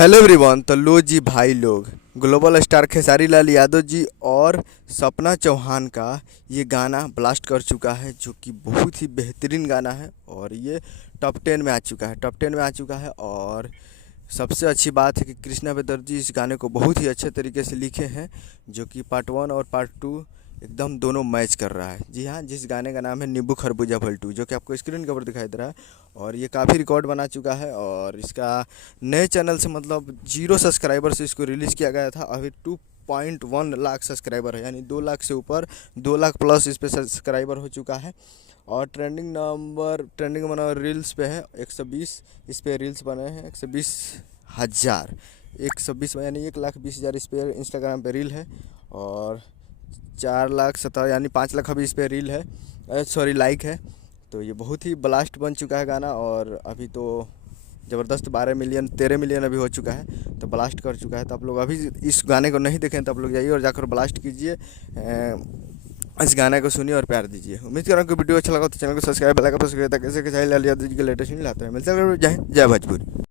Hello everyone. तो लो जी भाई लोग, ग्लोबल स्टार खेसारी लाल यादव जी और सपना चौहान का ये गाना ब्लास्ट कर चुका है, जो कि बहुत ही बेहतरीन गाना है और ये टॉप 10 में आ चुका है। और सबसे अच्छी बात है कि कृष्णा बेदर्जी इस गाने को बहुत ही अच्छे तरीके से लिखे हैं, जो कि पार्ट 1 और पार्ट 2 एकदम दोनों मैच कर रहा है। जी हाँ, जिस गाने का नाम है नींबू खरबूजा भल्टू, जो कि आपको स्क्रीन के ऊपर दिखाई दे रहा है। और ये काफ़ी रिकॉर्ड बना चुका है और इसका नए चैनल से मतलब 0 सब्सक्राइबर से इसको रिलीज़ किया गया था। अभी 2.1 लाख सब्सक्राइबर है, यानी 2 लाख से ऊपर 2 लाख प्लस इस पर सब्सक्राइबर हो चुका है। और ट्रेंडिंग बना रील्स पे है 120, इस पे रील्स बने हैं 120,000, 120 यानी 1,20,000 इस पे इंस्टाग्राम पे रील है। और 4,70,000 यानी 5 लाख अभी इस पे रील है, सॉरी लाइक है। तो ये बहुत ही ब्लास्ट बन चुका है गाना और अभी तो ज़बरदस्त 12 मिलियन 13 मिलियन अभी हो चुका है, तो ब्लास्ट कर चुका है। तो आप लोग अभी इस गाने को नहीं देखें तो आप लोग जाइए और जाकर ब्लास्ट कीजिए, इस गाने को सुनिए और प्यार दीजिए। उम्मीद कर रहा हूँ कि वीडियो अच्छा लगा तो चैनल को सब्सक्राइब बेल आइकन प्रेस करिए ताकि कैसे लाल यादव जी के लेटेस्ट नहीं लाते हैं। मिलते हैं, जय भोजपुरी।